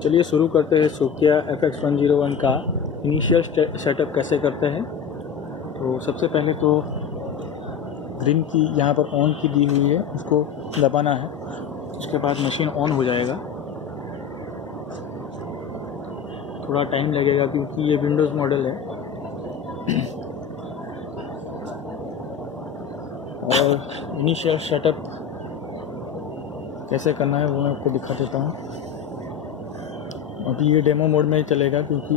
चलिए शुरू करते हैं सोकिया FX101 का इनिशियल सेटअप कैसे करते हैं। तो सबसे पहले तो ग्रीन की यहाँ पर ऑन की दी हुई है, उसको दबाना है। उसके बाद मशीन ऑन हो जाएगा। थोड़ा टाइम लगेगा क्योंकि ये विंडोज़ मॉडल है। और इनिशियल सेटअप कैसे करना है वो मैं आपको दिखा देता हूँ। अभी ये डेमो मोड में चलेगा क्योंकि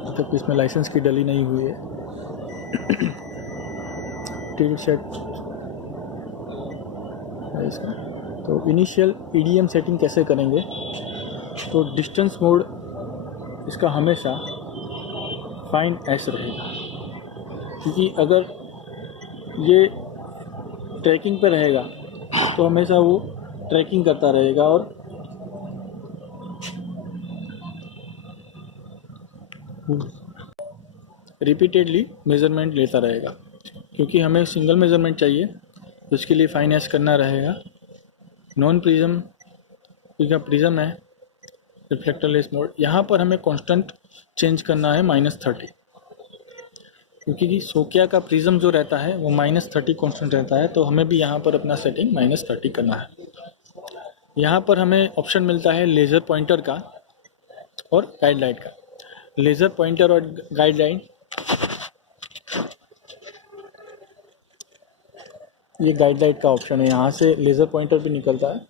अब तक इसमें लाइसेंस की डली नहीं हुई है। टिल्ट सेट है इसका। तो इनिशियल EDM सेटिंग कैसे करेंगे, तो डिस्टेंस मोड इसका हमेशा फाइन एस रहेगा, क्योंकि अगर ये ट्रैकिंग पे रहेगा तो हमेशा वो ट्रैकिंग करता रहेगा और रिपीटेडली मेज़रमेंट लेता रहेगा। क्योंकि हमें सिंगल मेज़रमेंट चाहिए तो इसके लिए फाइन एस करना रहेगा। नॉन प्रिज्म, क्योंकि प्रिज्म है रिफ्लेक्टरलेस मोड, यहाँ पर हमें कांस्टेंट चेंज करना है -30, क्योंकि सोकिया का प्रिज्म जो रहता है वो -30 कांस्टेंट रहता है। तो हमें भी यहाँ पर अपना सेटिंग -30 करना है। यहाँ पर हमें ऑप्शन मिलता है लेज़र पॉइंटर का और गाइडलाइन का। लेज़र पॉइंटर और गाइडलाइन, ये गाइडलाइट का ऑप्शन है। यहाँ से लेज़र पॉइंटर भी निकलता है,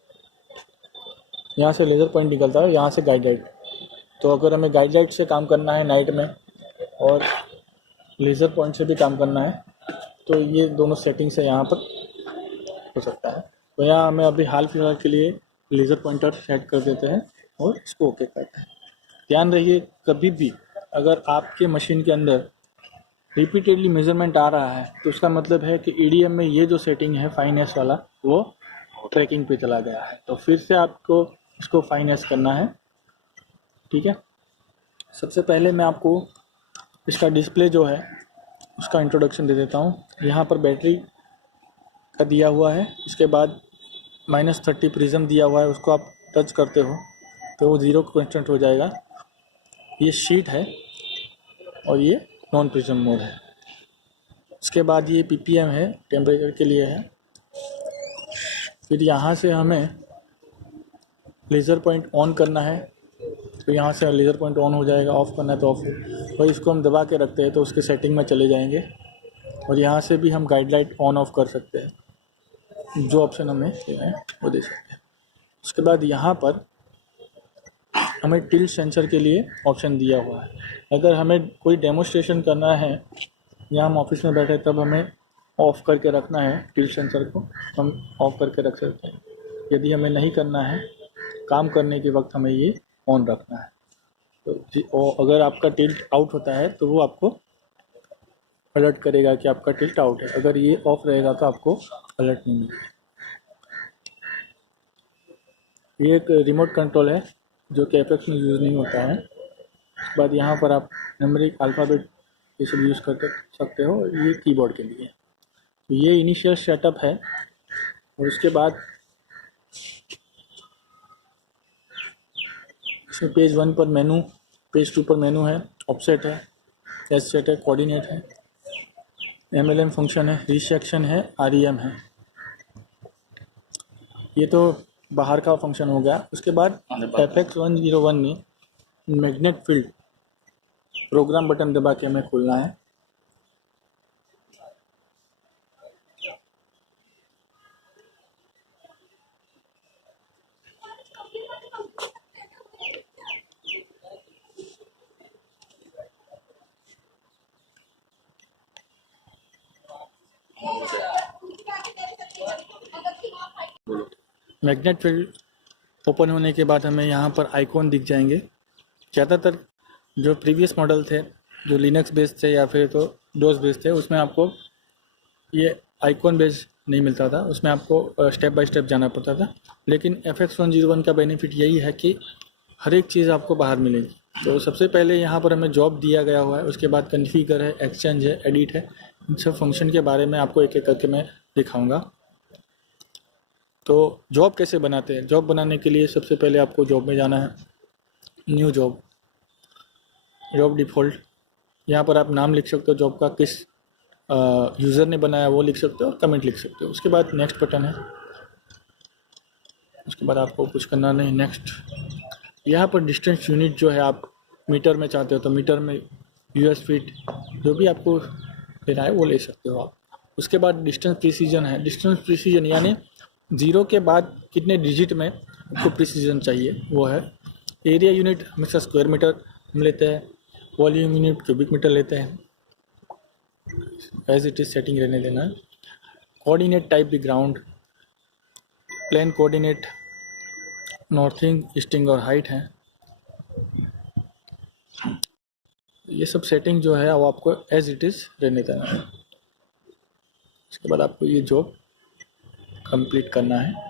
यहाँ से लेज़र पॉइंट निकलता है, यहाँ से गाइडलाइट। तो अगर हमें गाइडलाइट से काम करना है नाइट में और लेज़र पॉइंट से भी काम करना है तो ये दोनों सेटिंग से यहाँ पर हो सकता है। तो यहाँ हमें अभी हाल फिलहाल के लिए लेज़र पॉइंटर सेट कर देते हैं और इसको ओके करते हैं। ध्यान रहिए, कभी भी अगर आपके मशीन के अंदर रिपीटेडली मेज़रमेंट आ रहा है तो उसका मतलब है कि EDM में ये जो सेटिंग है फाइन एस वाला वो ट्रैकिंग पे चला गया है। तो फिर से आपको इसको फाइन एस करना है, ठीक है। सबसे पहले मैं आपको इसका डिस्प्ले जो है उसका इंट्रोडक्शन दे देता हूँ। यहाँ पर बैटरी का दिया हुआ है, इसके बाद -30 प्रिज्म दिया हुआ है, उसको आप टच करते हो तो वो 0 कांस्टेंट हो जाएगा। ये शीट है और ये नॉन प्रिज्म मोड है। उसके बाद ये PPM है, टेम्परेचर के लिए है। फिर यहाँ से हमें लेज़र पॉइंट ऑन करना है, तो यहाँ से लेज़र पॉइंट ऑन हो जाएगा। ऑफ़ करना है तो ऑफ, तो इसको हम दबा के रखते हैं तो उसके सेटिंग में चले जाएंगे। और यहाँ से भी हम गाइडलाइट ऑन ऑफ कर सकते हैं, जो ऑप्शन हमें वो दे सकते हैं। उसके बाद यहाँ पर हमें टिल्ट सेंसर के लिए ऑप्शन दिया हुआ है। अगर हमें कोई डेमोस्ट्रेशन करना है या हम ऑफिस में बैठे तब हमें ऑफ़ करके रखना है टिल्ट सेंसर को, हम ऑफ़ करके रख सकते हैं। यदि हमें नहीं करना है, काम करने के वक्त हमें ये ऑन रखना है। तो अगर आपका टिल्ट आउट होता है तो वो आपको अलर्ट करेगा कि आपका टिल्ट आउट है। अगर ये ऑफ रहेगा तो आपको अलर्ट नहीं मिलेगा। ये एक रिमोट कंट्रोल है जो कि FX में यूज़ नहीं होता है। उसके बाद यहाँ पर आप न्यूमेरिक अल्फ़ाबेट ये सब यूज़ कर सकते हो, ये कीबोर्ड के लिए। तो ये इनिशियल सेटअप है। और उसके बाद इसमें पेज 1 पर मेनू, पेज 2 पर मेनू है, ऑफसेट है, एस सेट है, कोऑर्डिनेट है, MLM फंक्शन है, रिसेक्शन है, REM है। ये तो बाहर का फंक्शन हो गया। उसके बाद FX101 में मैग्नेट फील्ड प्रोग्राम बटन दबा के हमें खोलना है। मैग्नेट फील्ड ओपन होने के बाद हमें यहाँ पर आइकॉन दिख जाएंगे। ज़्यादातर जो प्रीवियस मॉडल थे, जो लिनक्स बेस्ड थे या फिर तो डोस बेस्ड थे, उसमें आपको ये आइकॉन बेस्ड नहीं मिलता था, उसमें आपको स्टेप बाय स्टेप जाना पड़ता था। लेकिन FX101 का बेनिफिट यही है कि हर एक चीज़ आपको बाहर मिलेगी। तो सबसे पहले यहाँ पर हमें जॉब दिया गया हुआ है, उसके बाद कॉन्फ़िगर है, एक्सचेंज है, एडिट है। इन सब फंक्शन के बारे में आपको एक एक करके मैं दिखाऊंगा। तो जॉब कैसे बनाते हैं, जॉब बनाने के लिए सबसे पहले आपको जॉब में जाना है। न्यू जॉब, जॉब डिफ़ॉल्ट, यहाँ पर आप नाम लिख सकते हो जॉब का, किस यूज़र ने बनाया वो लिख सकते हो और कमेंट लिख सकते हो। उसके बाद नेक्स्ट बटन है, उसके बाद आपको कुछ करना नहीं, नेक्स्ट। यहाँ पर डिस्टेंस यूनिट जो है आप मीटर में चाहते हो तो मीटर में, यूएस फीट, जो भी आपको लेना है वो ले सकते हो आप। उसके बाद डिस्टेंस प्रिसीजन है, डिस्टेंस प्रिसीजन यानी 0 के बाद कितने डिजिट में आपको प्रिसीजन चाहिए वो है। एरिया यूनिट हमेशा स्क्वायर मीटर हम लेते हैं, वॉल्यूम यूनिट क्यूबिक मीटर लेते हैं, एज इट इज सेटिंग रहने देना है। कोऑर्डिनेट टाइप भी ground, plane coordinate, northing, easting और हाइट है। ये सब सेटिंग जो है वो आपको एज इट इज़ रहने देना है। उसके बाद आपको ये जॉब कंप्लीट करना है।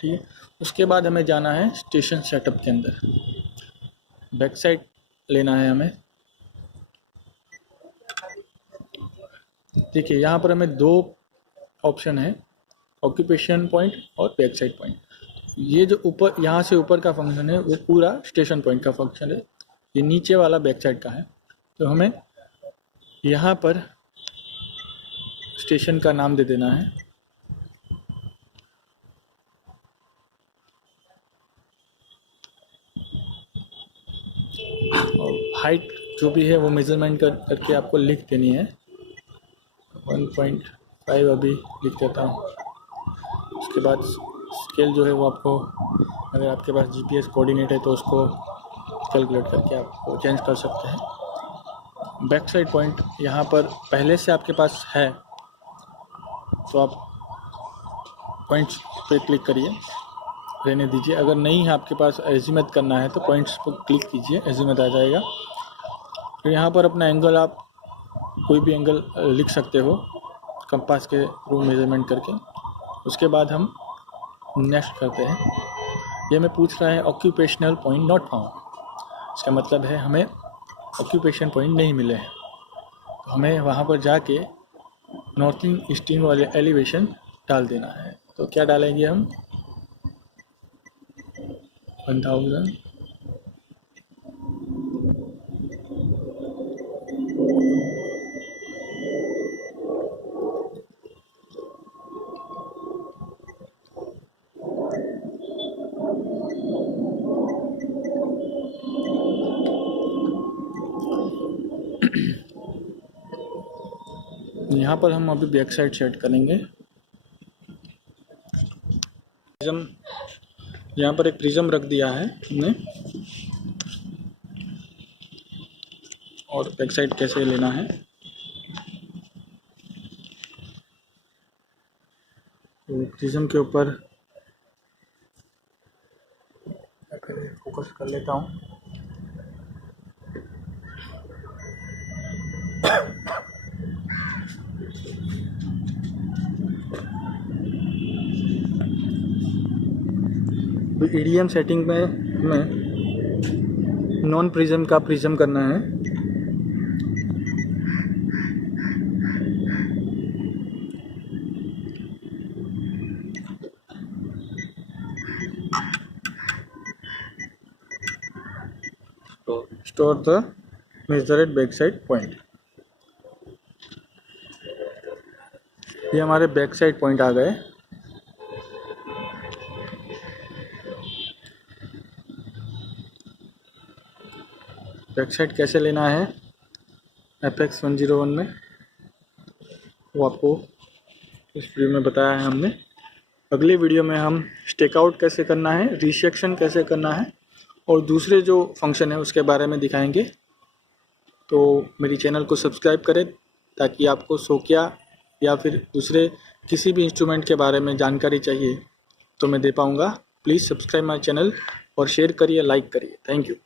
ठीक है, उसके बाद हमें जाना है स्टेशन सेटअप के अंदर, बैक साइड लेना है हमें। देखिए यहाँ पर हमें 2 ऑप्शन है, ऑक्यूपेशन पॉइंट और बैक साइड पॉइंट। ये जो ऊपर यहाँ से ऊपर का फंक्शन है वो पूरा स्टेशन पॉइंट का फंक्शन है, ये नीचे वाला बैक साइड का है। तो हमें यहाँ पर स्टेशन का नाम दे देना है, और हाइट जो भी है वो मेजरमेंट करके आपको लिख देनी है। 1.5 अभी लिख देता हूँ। उसके बाद स्केल जो है वो आपको, अगर आपके पास जीपीएस कोऑर्डिनेट है तो उसको कैलकुलेट करके आप चेंज कर सकते हैं। बैक साइड पॉइंट यहाँ पर पहले से आपके पास है तो आप पॉइंट्स पे क्लिक करिए, रहने दीजिए। अगर नहीं है आपके पास, एजिमत करना है तो पॉइंट्स पर क्लिक कीजिए, एजिमत आ जाएगा। तो यहाँ पर अपना एंगल आप कोई भी एंगल लिख सकते हो कंपास के थ्रू मेजरमेंट करके। उसके बाद हम नेक्स्ट करते हैं। ये हमें पूछ रहा है ऑक्यूपेशनल पॉइंट नॉट फाउंड, इसका मतलब है हमें ऑक्यूपेशन पॉइंट नहीं मिले हैं। तो हमें वहाँ पर जाके नॉर्थिंग ईस्टिंग वाले एलिवेशन डाल देना है। तो क्या डालेंगे हम, 1000। यहाँ पर हम अभी बैक साइड सेट करेंगे। प्रिज्म, यहाँ पर एक प्रिज्म रख दिया है हमने, और बैक साइड कैसे लेना है तो प्रिज्म के ऊपर फोकस कर लेता हूँ। तो ईडीएम सेटिंग में हमें नॉन प्रिज्म का प्रिज्म करना है। तो store the measure at back side point, ये हमारे बैक साइड पॉइंट आ गए। बैक साइड कैसे लेना है एपेक्स 101 में, वो आपको इस वीडियो में बताया है हमने। अगले वीडियो में हम स्टेक आउट कैसे करना है, रीसेक्शन कैसे करना है और दूसरे जो फंक्शन है उसके बारे में दिखाएंगे। तो मेरी चैनल को सब्सक्राइब करें ताकि आपको सोकिया या फिर दूसरे किसी भी इंस्ट्रूमेंट के बारे में जानकारी चाहिए तो मैं दे पाऊँगा। प्लीज़ सब्सक्राइब माई चैनल और शेयर करिए, लाइक करिए। Thank you.